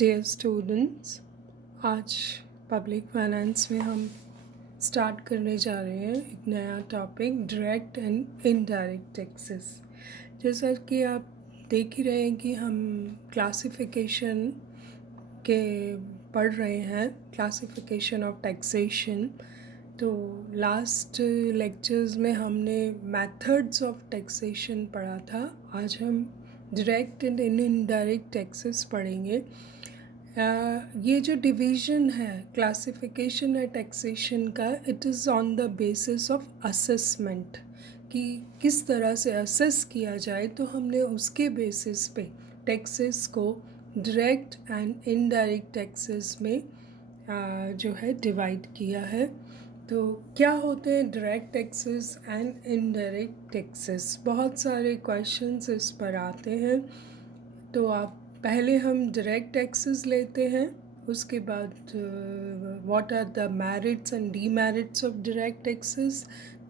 Dear students, आज public finance में हम स्टार्ट करने जा रहे हैं एक नया topic, direct and indirect taxes. जैसा कि आप देख ही रहे हैं कि हम क्लासिफिकेशन के पढ़ रहे हैं, क्लासिफिकेशन ऑफ टैक्सेशन। तो लास्ट लेक्चर्स में हमने मेथड्स ऑफ टैक्सेशन पढ़ा था। आज हम डायरेक्ट एंड इनडायरेक्ट टैक्सेस पढ़ेंगे। ये जो डिवीज़न है क्लासिफिकेशन है टैक्सेशन का, it is on the basis of assessment कि किस तरह से असेस किया जाए। तो हमने उसके बेसिस पे टैक्सेस को डायरेक्ट एंड इनडायरेक्ट टैक्सेस में जो है डिवाइड किया है। तो क्या होते हैं direct taxes and indirect taxes? बहुत सारे क्वेश्चंस इस पर आते हैं। तो आप पहले हम डायरेक्ट टैक्सेस लेते हैं, उसके बाद what are the merits and demerits of direct taxes,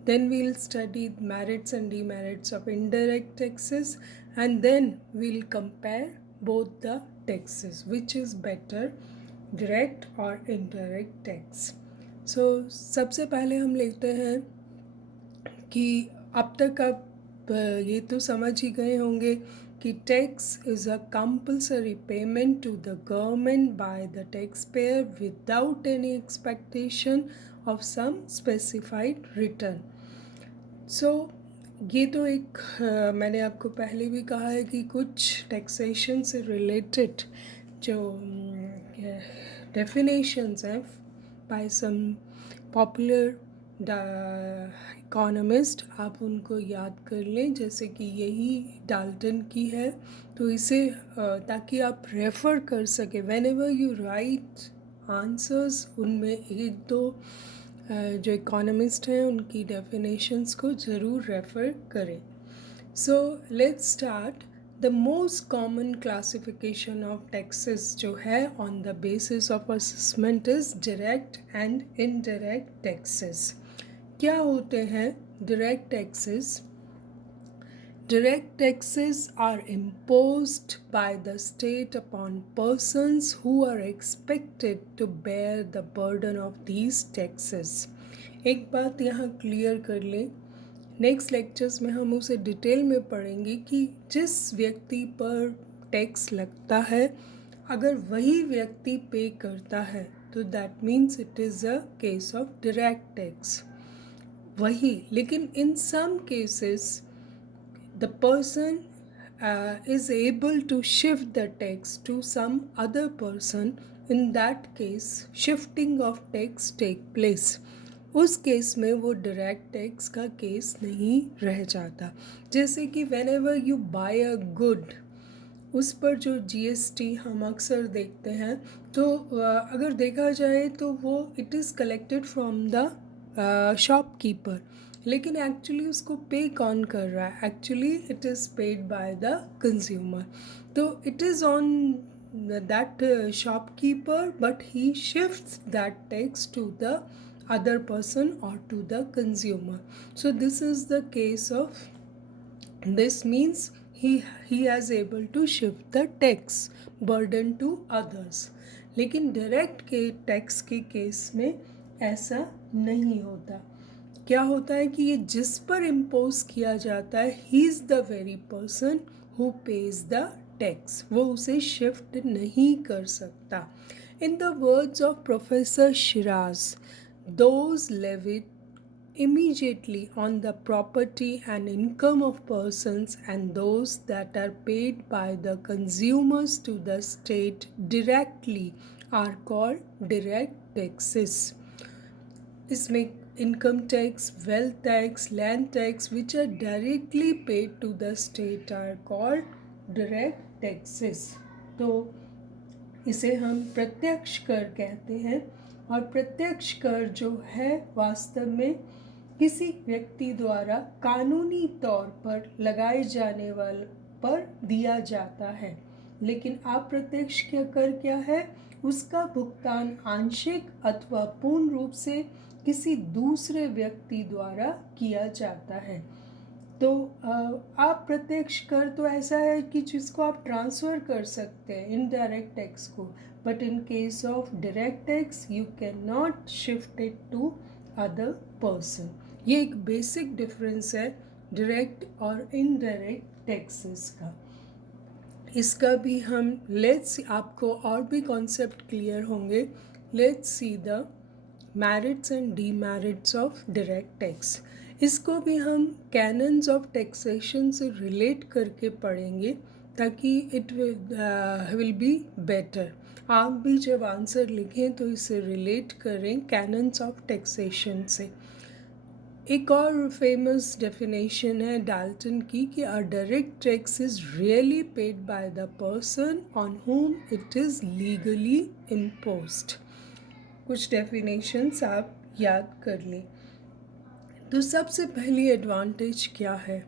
then we'll study merits and demerits of indirect taxes, and then we'll compare both the taxes, which is better, direct or indirect tax. So सबसे पहले हम लेते हैं कि अब तक आप ये तो समझ ही गए होंगे कि tax is a compulsory payment to the government by the tax payer without any expectation of some specified return. So ये तो एक मैंने आपको पहले भी कहा है कि कुछ टैक्सेशन से रिलेटेड जो डेफिनेशंस हैं बाय सम पॉपुलर इकोनॉमिस्ट, आप उनको याद कर लें। जैसे कि यही डाल्टन की है, तो इसे ताकि आप रेफ़र कर सकें when ever you right answers, उनमें एक दो जो इकोनॉमिस्ट हैं उनकी डेफिनेशंस को ज़रूर रेफ़र करें। So let's start. The most common classification of taxes जो है on the basis of assessment is direct and indirect taxes. क्या होते हैं direct taxes? Direct taxes are imposed by the state upon persons who are expected to bear the burden of these taxes. एक बात यहाँ clear कर लें, next lectures में हम उसे डिटेल में पढ़ेंगे कि जिस व्यक्ति पर टैक्स लगता है, अगर वही व्यक्ति पे करता है तो that means it is a case of direct tax. वही, लेकिन in some cases the person is able to shift the tax to some other person. In that case, shifting of tax take place. उस case में वो direct tax का case नहीं रह जाता। जैसे कि whenever you buy a good, उस पर जो जीएसटी हम अक्सर देखते हैं, तो अगर देखा जाए तो वो it is collected from the shopkeeper, लेकिन एक्चुअली उसको पे कौन कर रहा है? Actually it is paid by the consumer. तो it is on that shopkeeper, but he shifts that tax to the other person or to the consumer. So this is the case of, this means he has able to shift the tax burden to others. लेकिन direct के tax के case में ऐसा नहीं होता। क्या होता है कि ये जिस पर इम्पोज किया जाता है, he is the very person who page the tax, वो उसे शिफ्ट नहीं कर सकता। In the words of professor Siraj, those levied immediately on the property and income of persons and those that are paid by the consumers to the state directly are called direct taxes. इसमें income tax, wealth tax, land tax which are directly paid to the state are called direct taxes. तो इसे हम प्रत्यक्ष कर कहते हैं, और प्रत्यक्ष कर जो है वास्तव में किसी व्यक्ति द्वारा कानूनी तौर पर लगाए जाने वाले पर दिया जाता है। लेकिन अप्रत्यक्ष कर क्या है? उसका भुगतान आंशिक अथवा पूर्ण रूप से किसी दूसरे व्यक्ति द्वारा किया जाता है। तो अप्रत्यक्ष कर तो ऐसा है कि जिसको आप ट्रांसफ़र कर सकते हैं इनडायरेक्ट टैक्स को, but in case of direct tax you can not shift it to other person. ये एक बेसिक डिफरेंस है डायरेक्ट और इनडायरेक्ट टैक्सेस का। इसका भी हम लेट्स आपको और भी कॉन्सेप्ट क्लियर होंगे। Let's see the merits and demerits of direct tax. इसको भी हम कैनन्स ऑफ टैक्सेशन से रिलेट करके पढ़ेंगे ताकि इट विल बी बेटर। आप भी जब आंसर लिखें तो इसे रिलेट करें कैनन्स ऑफ टैक्सेशन से। एक और फेमस डेफिनेशन है डाल्टन की कि अ direct tax is really paid by the person on whom it is legally imposed। कुछ डेफिनेशंस आप याद कर लें। तो सबसे पहली एडवांटेज क्या है,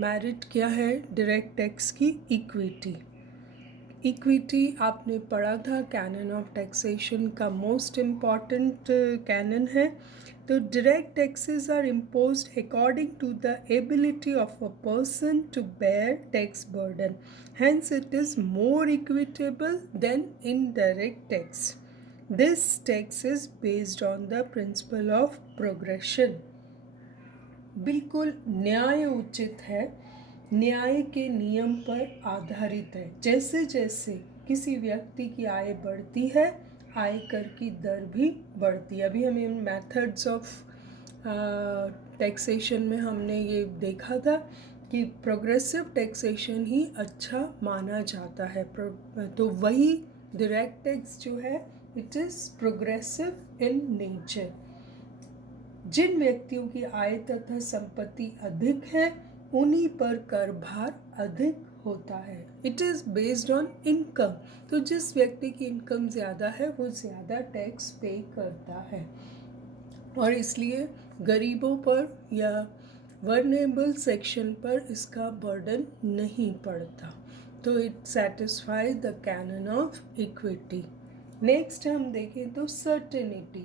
मेरिट क्या है डायरेक्ट टैक्स की? इक्विटी। इक्विटी आपने पढ़ा था, कैनन ऑफ टैक्सेशन का मोस्ट इम्पॉर्टेंट कैनन है। तो direct taxes are imposed according to the ability of a person to bear tax burden, hence it is more equitable than indirect tax. This tax is based on the principle of progression। बिल्कुल न्याय उचित है, न्याय के नियम पर आधारित है। जैसे जैसे किसी व्यक्ति की आय बढ़ती है, आयकर की दर भी बढ़ती है। अभी हमें मेथड्स ऑफ टैक्सेशन में हमने ये देखा था कि प्रोग्रेसिव टैक्सेशन ही अच्छा माना जाता है। तो वही डायरेक्ट टैक्स जो है it is progressive in nature. जिन व्यक्तियों की आय तथा संपत्ति अधिक है उन्हीं पर कर भार अधिक होता है। It is based on income. तो जिस व्यक्ति की इनकम ज़्यादा है वो ज़्यादा टैक्स पे करता है और इसलिए गरीबों पर या वर्नेबल सेक्शन पर इसका बर्डन नहीं पड़ता। तो it satisfy the canon of equity. Next हम देखें तो सर्टेनिटी,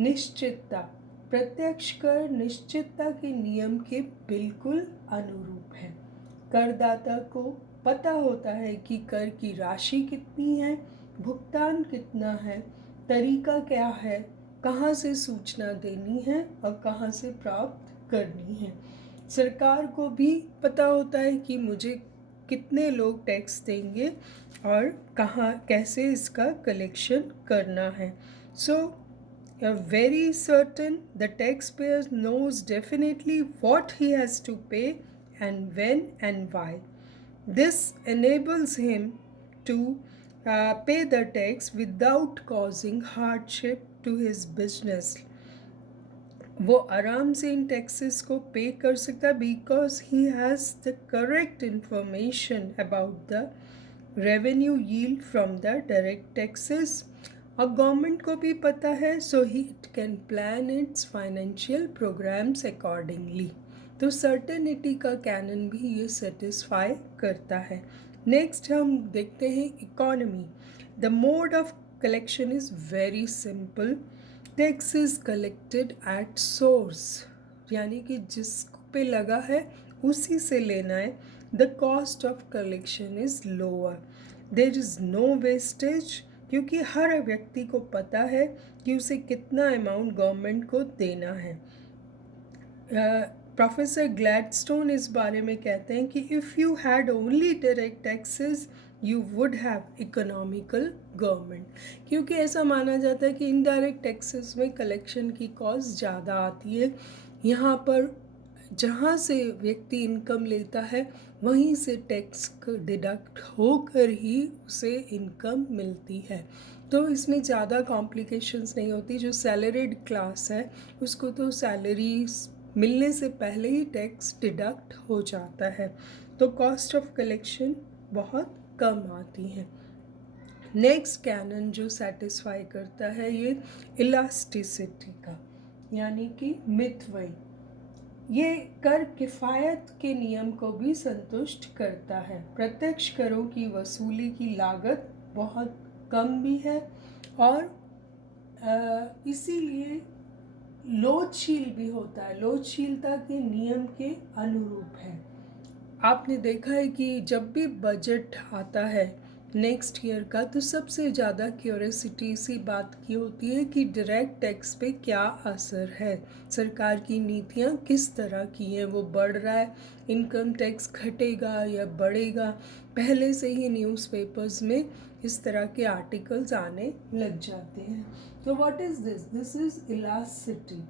निश्चितता। प्रत्यक्ष कर निश्चितता के नियम के बिल्कुल अनुरूप है। करदाता को पता होता है कि कर की राशि कितनी है, भुगतान कितना है, तरीका क्या है, कहाँ से सूचना देनी है और कहाँ से प्राप्त करनी है। सरकार को भी पता होता है कि मुझे कितने लोग टैक्स देंगे और कहाँ कैसे इसका कलेक्शन करना है। सो very certain the taxpayer knows definitely what he has to pay and when and why. This enables him to pay the tax without causing hardship to his business। वो आराम से इन टैक्सेस को पे कर सकता है because he has the correct information about the revenue yield from the direct taxes. और government को भी पता है so he it can plan its financial programmes accordingly. तो सर्टेनिटी का कैनन भी ये सेटिस्फाई करता है। नेक्स्ट हम देखते हैं economy. The mode of collection is very simple. Tax is collected at source, यानी कि जिस पे लगा है उसी से लेना है। The cost of collection is lower, there is no wastage, क्योंकि हर व्यक्ति को पता है कि उसे कितना अमाउंट गवर्नमेंट को देना है। प्रोफेसर ग्लैडस्टोन इस बारे में कहते हैं कि if you had only direct taxes you would have economical government, क्योंकि ऐसा माना जाता है कि इनडायरेक्ट टैक्सेस में कलेक्शन की कॉस्ट ज़्यादा आती है। यहाँ पर जहाँ से व्यक्ति इनकम लेता है वहीं से टैक्स डिडक्ट होकर ही उसे इनकम मिलती है। तो इसमें ज़्यादा कॉम्प्लिकेशंस नहीं होती। जो सैलरीड क्लास है उसको तो सैलरी मिलने से पहले ही टैक्स डिडक्ट हो जाता है, तो कॉस्ट ऑफ कलेक्शन बहुत कम आती है। नेक्स्ट कैनन जो सेटिस्फाई करता है ये इलास्टिसिटी का, यानी कि मितव्ययी। ये कर किफ़ायत के नियम को भी संतुष्ट करता है। प्रत्यक्ष करों की वसूली की लागत बहुत कम भी है और इसीलिए लोचशील भी होता है, लोचशीलता के नियम के अनुरूप है। आपने देखा है कि जब भी बजट आता है नेक्स्ट ईयर का, तो सबसे ज़्यादा क्यूरियोसिटी इसी बात की होती है कि डायरेक्ट टैक्स पे क्या असर है, सरकार की नीतियाँ किस तरह की हैं, वो बढ़ रहा है, इनकम टैक्स घटेगा या बढ़ेगा। पहले से ही न्यूज़पेपर्स में इस तरह के आर्टिकल्स आने लग जाते हैं। तो what is this? This is elasticity,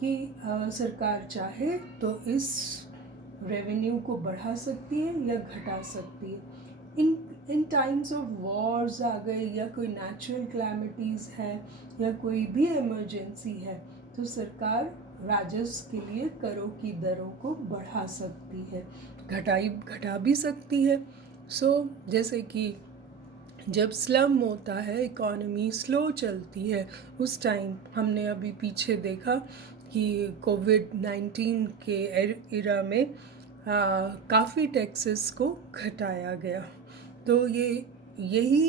कि सरकार चाहे तो इस रेवेन्यू को बढ़ा सकती है या घटा सकती है। इन टाइम्स ऑफ वॉर्स आ गए, या कोई नेचुरल क्लैमिटीज़ है, या कोई भी इमरजेंसी है, तो सरकार राजस्व के लिए करों की दरों को बढ़ा सकती है, घटा भी सकती है। जैसे कि जब स्लम होता है, इकॉनमी स्लो चलती है, उस टाइम हमने अभी पीछे देखा कि कोविड-19 के एरा में काफ़ी टैक्सेस को घटाया गया। तो यही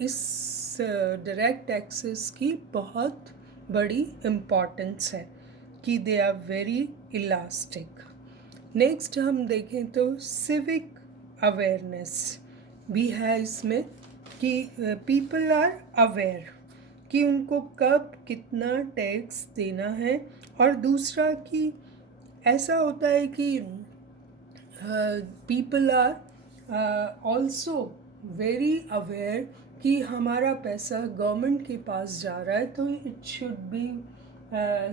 इस डायरेक्ट टैक्सेस की बहुत बड़ी इम्पॉर्टेंस है कि they are very elastic. Next हम देखें तो सिविक अवेयरनेस भी है इसमें, कि पीपल आर अवेयर कि उनको कब कितना टैक्स देना है। और दूसरा कि ऐसा होता है कि people are also very aware कि हमारा पैसा गवर्नमेंट के पास जा रहा है, तो it should be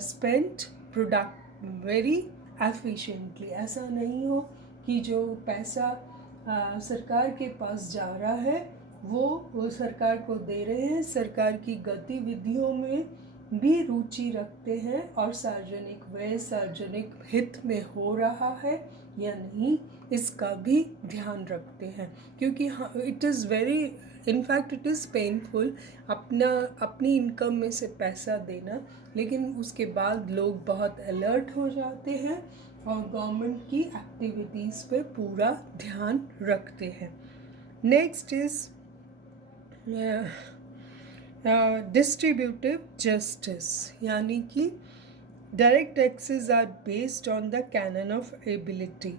spent product very efficiently. ऐसा नहीं हो कि जो पैसा सरकार के पास जा रहा है वो सरकार को दे रहे हैं, सरकार की गतिविधियों में भी रुचि रखते हैं और सार्वजनिक व्यय सार्वजनिक हित में हो रहा है या नहीं, इसका भी ध्यान रखते हैं। क्योंकि it is very, in fact it is painful अपनी इनकम में से पैसा देना, लेकिन उसके बाद लोग बहुत अलर्ट हो जाते हैं और गवर्नमेंट की एक्टिविटीज़ पे पूरा ध्यान रखते हैं। नेक्स्ट इज़ डिस्ट्रीब्यूटिव जस्टिस, यानी कि direct taxes are based on the canon of ability.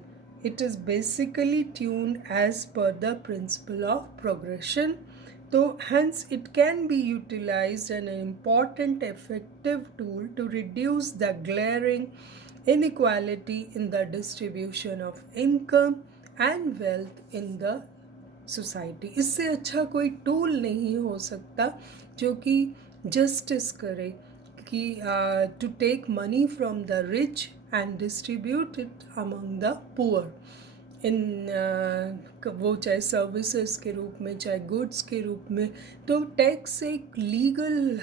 It is basically tuned as per the principle of progression. So hence it can be utilized as an important effective tool to reduce the glaring inequality in the distribution of income and wealth in the society. इससे अच्छा कोई tool नहीं हो सकता जो कि justice करे, कि to take money from the rich and distribute it among the poor in वो चाहे सर्विसेज के रूप में चाहे गुड्स के रूप में। तो टैक्स एक लीगल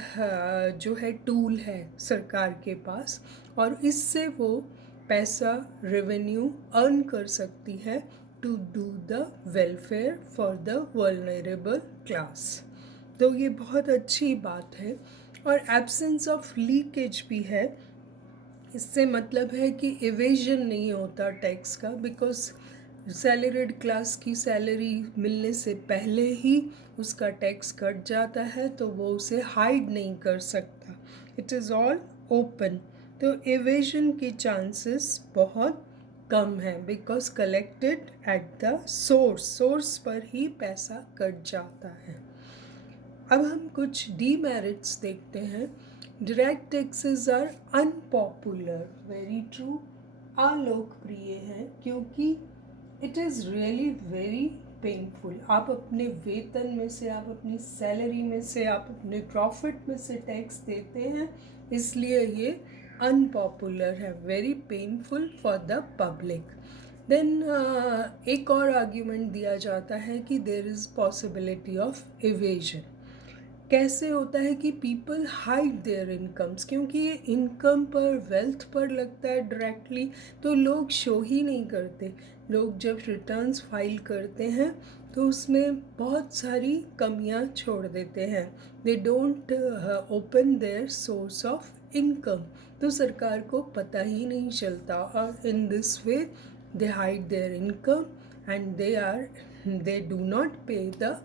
जो है टूल है सरकार के पास, और इससे वो पैसा रेवेन्यू अर्न कर सकती है to do the welfare for the vulnerable class. तो ये बहुत अच्छी बात है। और एब्सेंस ऑफ लीकेज भी है। इससे मतलब है कि इवेजन नहीं होता टैक्स का, बिकॉज सैलरीड क्लास की सैलरी मिलने से पहले ही उसका टैक्स कट जाता है, तो वो उसे हाइड नहीं कर सकता, इट इज़ ऑल ओपन। तो इवेजन के चांसेस बहुत कम है, because collected at the source पर ही पैसा कट जाता है। अब हम कुछ डीमेरिट्स देखते हैं। Direct taxes are unpopular, very true, अलोकप्रिय हैं, क्योंकि it is really very painful. आप अपने वेतन में से, आप अपनी सैलरी में से, आप अपने प्रॉफिट में से टैक्स देते हैं, इसलिए ये अनपॉपुलर है, very painful for the public. Then एक और आर्ग्यूमेंट दिया जाता है कि there is possibility of evasion. कैसे होता है कि पीपल हाइड देयर इनकम्स, क्योंकि ये इनकम पर वेल्थ पर लगता है डायरेक्टली, तो लोग शो ही नहीं करते। लोग जब रिटर्न्स फाइल करते हैं तो उसमें बहुत सारी कमियां छोड़ देते हैं, they don't open their source of income, तो सरकार को पता ही नहीं चलता। और in this way they hide their income and they do not pay the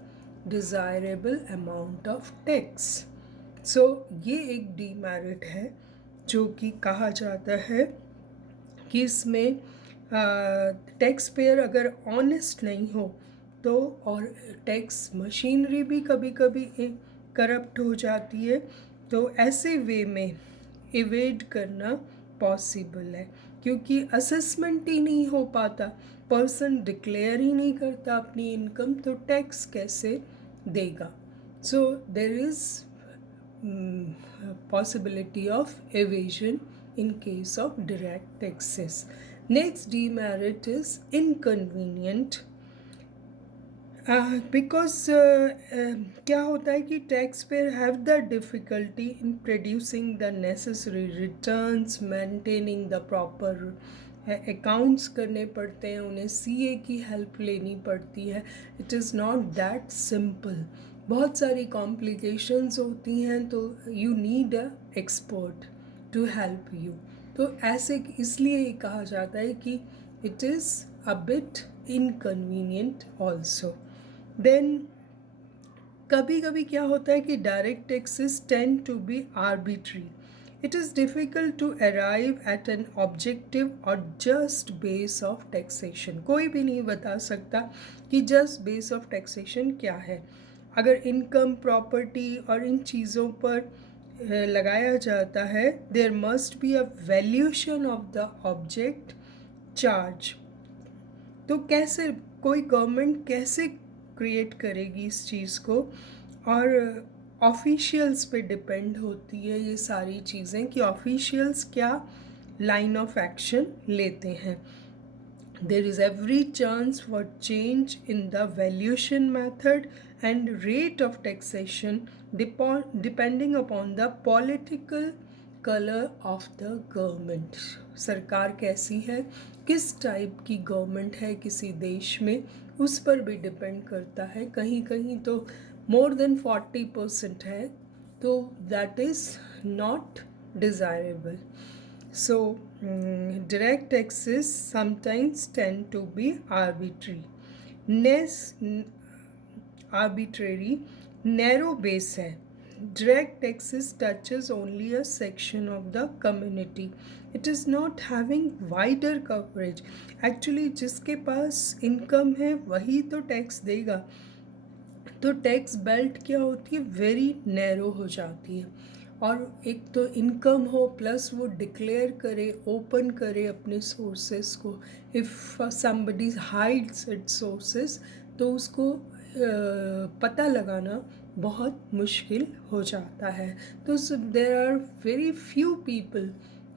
desirable amount of tax. So ये एक डीमेरिट है जो कि कहा जाता है कि इसमें टैक्स पेयर अगर ऑनेस्ट नहीं हो तो, और टैक्स मशीनरी भी कभी कभी करप्ट हो जाती है, तो ऐसे वे में इवेड करना पॉसिबल है, क्योंकि असेसमेंट ही नहीं हो पाता, पर्सन डिक्लेयर ही नहीं करता अपनी इनकम, तो टैक्स कैसे देगा। So there is possibility of evasion in case of direct taxes. Next demerit is inconvenient. Because क्या होता है कि tax payer have the difficulty in producing the necessary returns, maintaining the proper accounts करने पड़ते हैं, उन्हें सीए की help लेनी पड़ती है। It is not that simple, बहुत सारी कॉम्प्लिकेशंस होती हैं, तो you need a expert to help you. तो ऐसे इसलिए ये कहा जाता है कि it is a bit inconvenient also. Then कभी कभी क्या होता है कि direct taxes tend to be arbitrary. It is difficult to arrive at an objective और जस्ट बेस ऑफ टैक्सेशन। कोई भी नहीं बता सकता कि जस्ट बेस ऑफ टैक्सेशन क्या है। अगर इनकम, प्रॉपर्टी और इन चीज़ों पर लगाया जाता है, there must be a valuation of the object charge. तो कैसे कोई गवर्नमेंट कैसे क्रिएट करेगी इस चीज़ को, और ऑफिशियल्स पे डिपेंड होती है ये सारी चीज़ें कि ऑफिशियल्स क्या लाइन ऑफ एक्शन लेते हैं। There is every chance for change in the valuation method and rate of taxation depending upon the political colour of the government. सरकार कैसी है, किस टाइप की गवर्नमेंट है किसी देश में, उस पर भी डिपेंड करता है। कहीं कहीं तो मोर देन 40% है, तो that is not desirable. So, direct taxes sometimes tend to be arbitrary, narrow base है। Direct taxes touches only a section of the community. It is not having wider coverage. Actually जिसके पास income है वही तो tax देगा, तो tax belt क्या होती है, वेरी नैरो हो जाती है। और एक तो इनकम हो प्लस वो डिक्लेयर करे, ओपन करे अपने सोर्सेस को। If somebody hides its sources तो उसको पता लगाना बहुत मुश्किल हो जाता है। तो there are very few people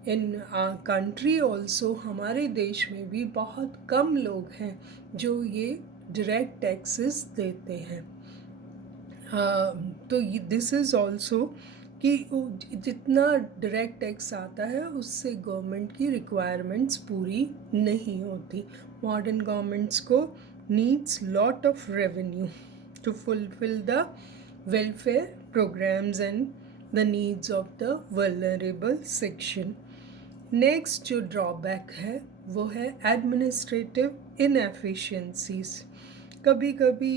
in country also, हमारे देश में भी बहुत कम लोग हैं जो ये डायरेक्ट टैक्सेस देते हैं। तो दिस इज़ ऑल्सो कि जितना डायरेक्ट टैक्स आता है उससे गवर्नमेंट की रिक्वायरमेंट्स पूरी नहीं होती। मॉडर्न गवर्नमेंट्स को needs lot of revenue to fulfil the welfare programmes and the needs of the vulnerable section. Next जो ड्रॉबैक है वो है एडमिनिस्ट्रेटिव इनएफिशिएंसीज। कभी कभी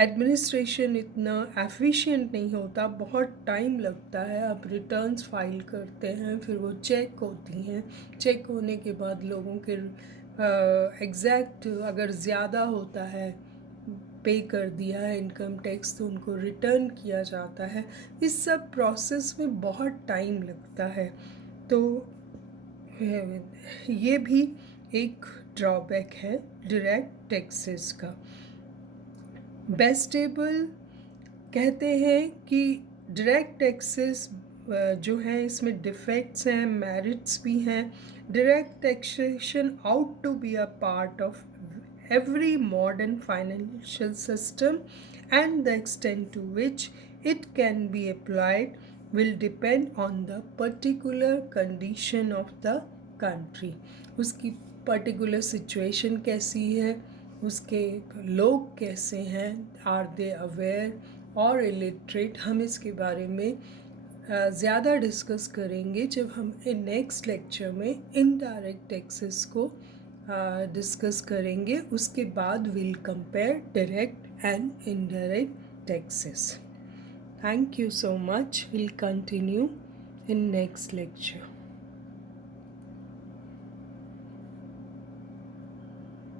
एडमिनिस्ट्रेशन इतना एफिशिएंट नहीं होता, बहुत टाइम लगता है। आप रिटर्न्स फाइल करते हैं, फिर वो चेक होती हैं, चेक होने के बाद लोगों के एग्जैक्ट अगर ज़्यादा होता है पे कर दिया है इनकम टैक्स तो उनको रिटर्न किया जाता है। इस सब प्रोसेस में बहुत टाइम लगता है, तो ये भी एक ड्रॉबैक है डायरेक्ट टैक्सेस का। बेस्टेबल कहते हैं कि डायरेक्ट टैक्सेस जो हैं इसमें डिफेक्ट्स हैं, मेरिट्स भी हैं। Direct taxation ought to be a part of every modern financial system, and the extent to which it can be applied will depend on the particular condition of the country. उसकी particular situation कैसी है, उसके लोग कैसे हैं, are they aware और illiterate, हम इसके बारे में ज़्यादा डिस्कस करेंगे जब हम नेक्स्ट लेक्चर में इनडायरेक्ट टैक्सेस को डिस्कस करेंगे। उसके बाद will compare direct and indirect taxes. Thank you so much. We'll continue in next lecture.